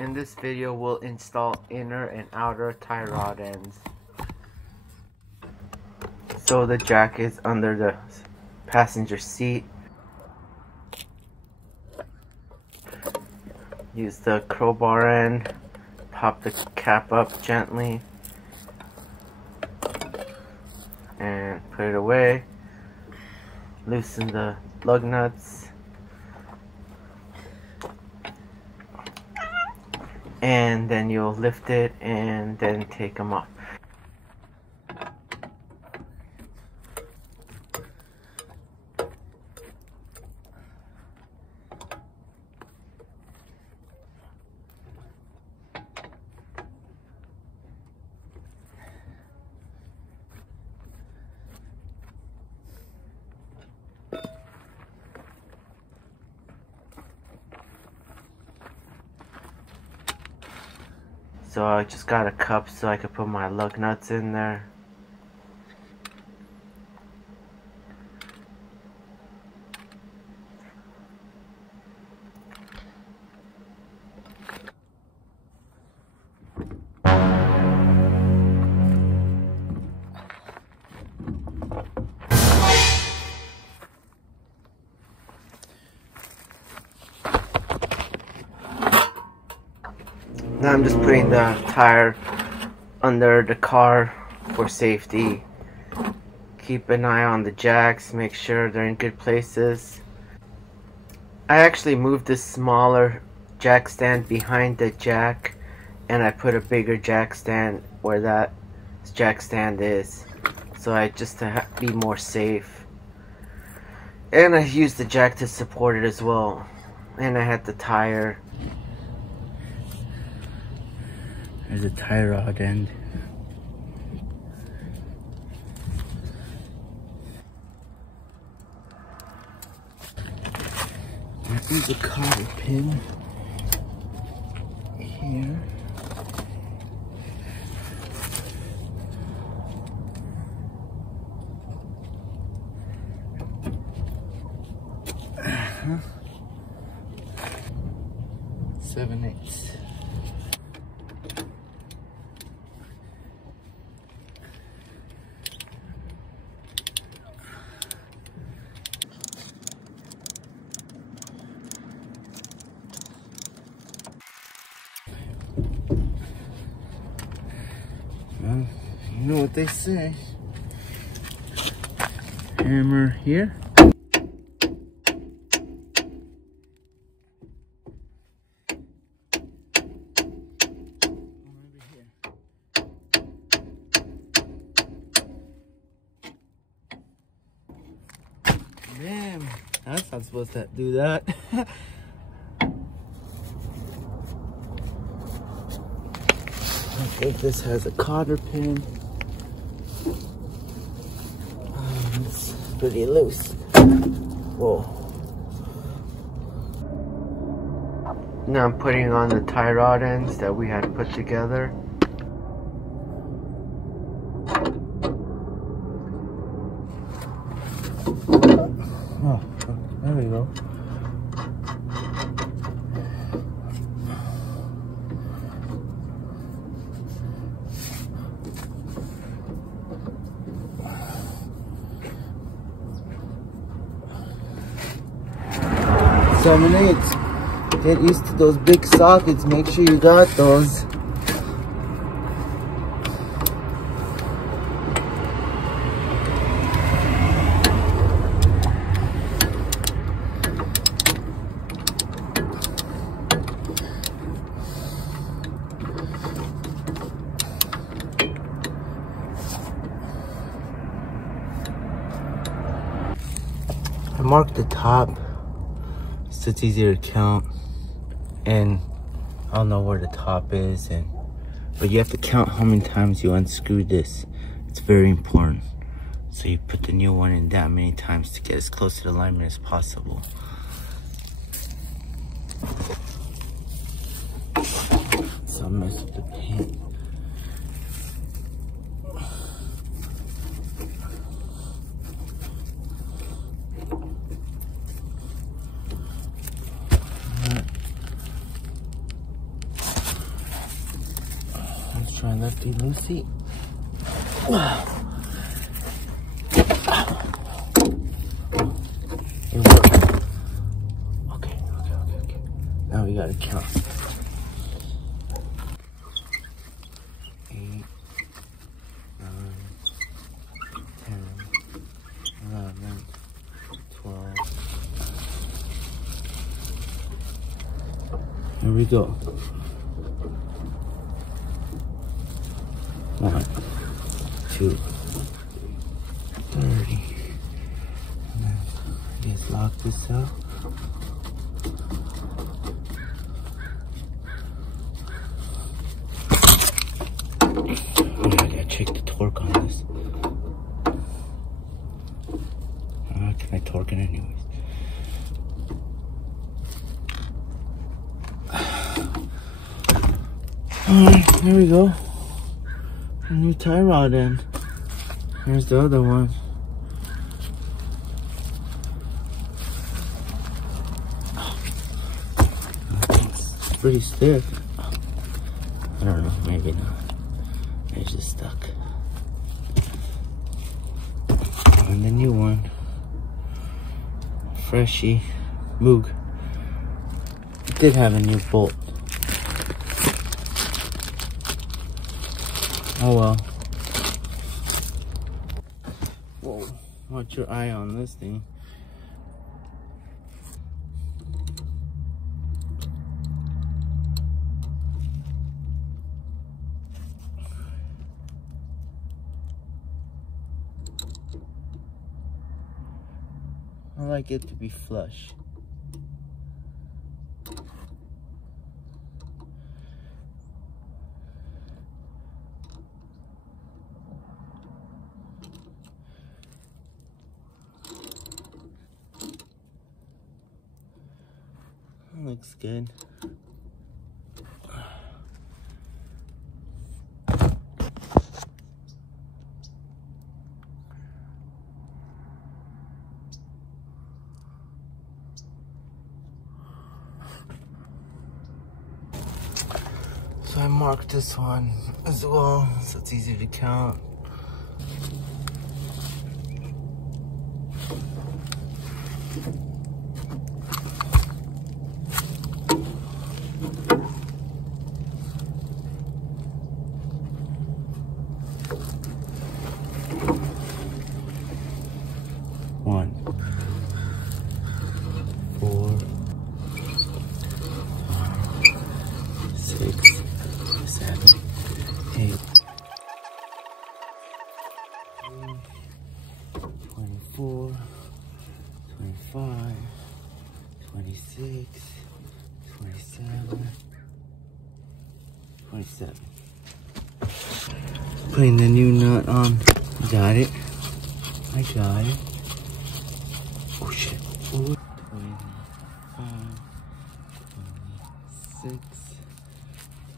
In this video, we'll install inner and outer tie rod ends. So the jack is under the passenger seat. Use the crowbar end, pop the cap up gently, and put it away. Loosen the lug nuts. And then you'll lift it and then take them off. So I just got a cup so I could put my lug nuts in there. Now I'm just putting the tire under the car for safety. Keep an eye on the jacks, make sure they're in good places. I actually moved this smaller jack stand behind the jack, and I put a bigger jack stand where that jack stand is, so I just to be more safe. And I used the jack to support it as well, and I had the tire. There's a tie rod end. There's a cotter pin here. Uh-huh. 7/8. Well, you know what they say. Hammer here. Damn, that's not supposed to do that. I think this has a cotter pin. It's pretty loose. Whoa. Now I'm putting on the tie rod ends that we had put together. Oh, there we go. Seven eighths. Get used to those big sockets. Make sure you got those. I marked the top so it's easier to count, and I'll know where the top is, but you have to count how many times you unscrew this. It's very important. So you put the new one in that many times to get as close to the alignment as possible. So I'll mess with the paint. try lefty loosey. It worked. Okay. Now we gotta count. 8, 9, 10, 11, 12. Here we go. 1, 2, 30. And then I guess lock this out. Oh, I gotta check the torque on this. Can I torque it anyways? Alright, there we go. A new tie rod in. Here's the other one. It's pretty stiff. I don't know, maybe not. It's just stuck. And the new one. Freshy. Moog. It did have a new bolt. Oh well. Whoa, watch your eye on this thing. I like it to be flush. Looks good. So I marked this one as well, so it's easy to count. One, 4, 5, 6, 7, 8, 24, 25, 26, 27, 27. Putting the new nut on. Got it. I got it. Oh shit. 25, 26,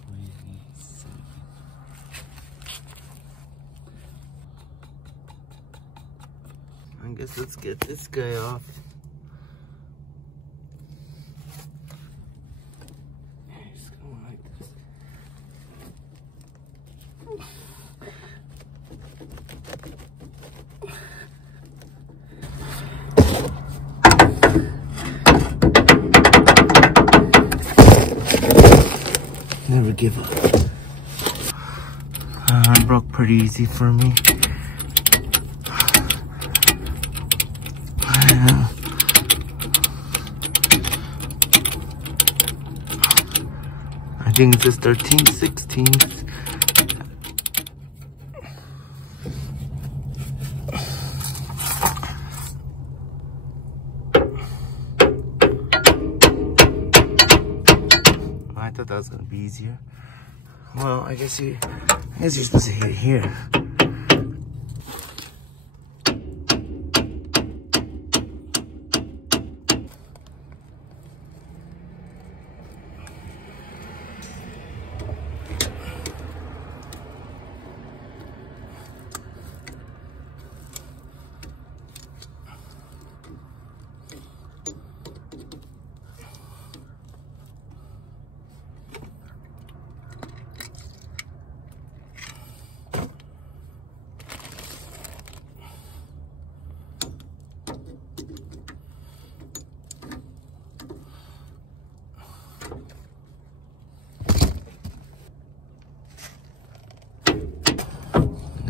27. I guess let's get this guy off. Just go like this. Never give up. It broke pretty easy for me. I think it's just 13, 16. I thought that was gonna be easier. Well, I guess you're supposed to hit it here.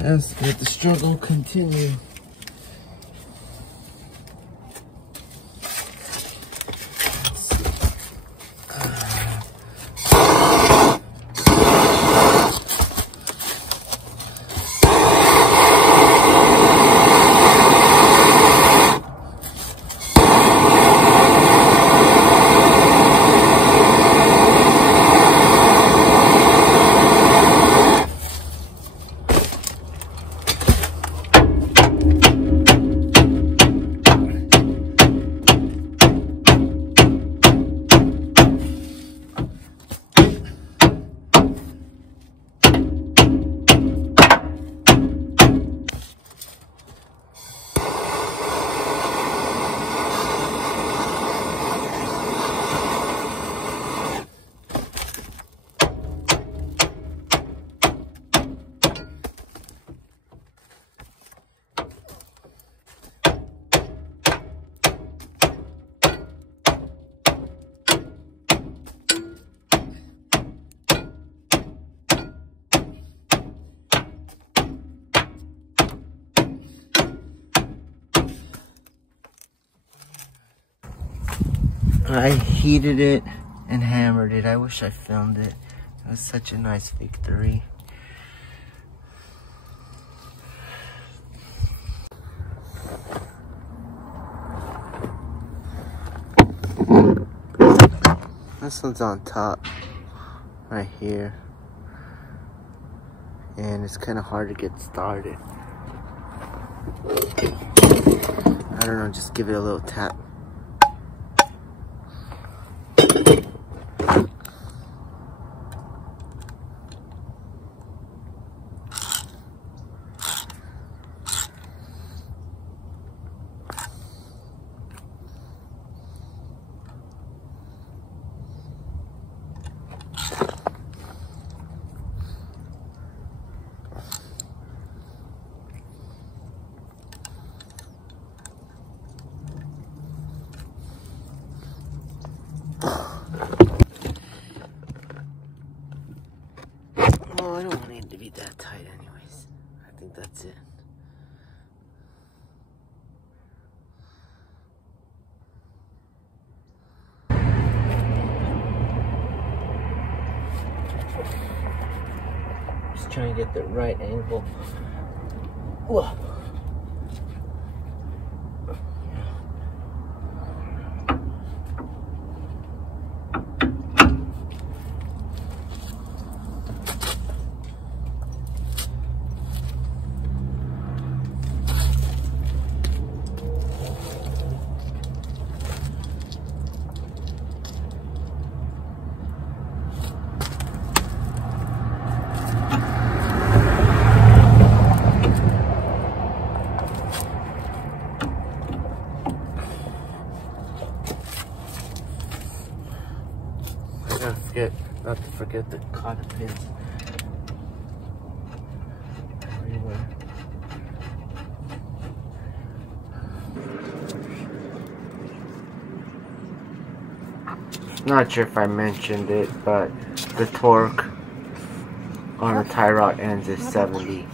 Let's let the struggle continue. I heated it and hammered it. I wish I filmed it. It was such a nice victory. This one's on top, right here. And it's kind of hard to get started. I don't know, just give it a little tap. Oh, I don't want it to be that tight anyways. I think that's it. Just trying to get the right angle. Whoa. Not to forget the cotter pins everywhere. Not sure if I mentioned it, but the torque on the tie rod ends at 70.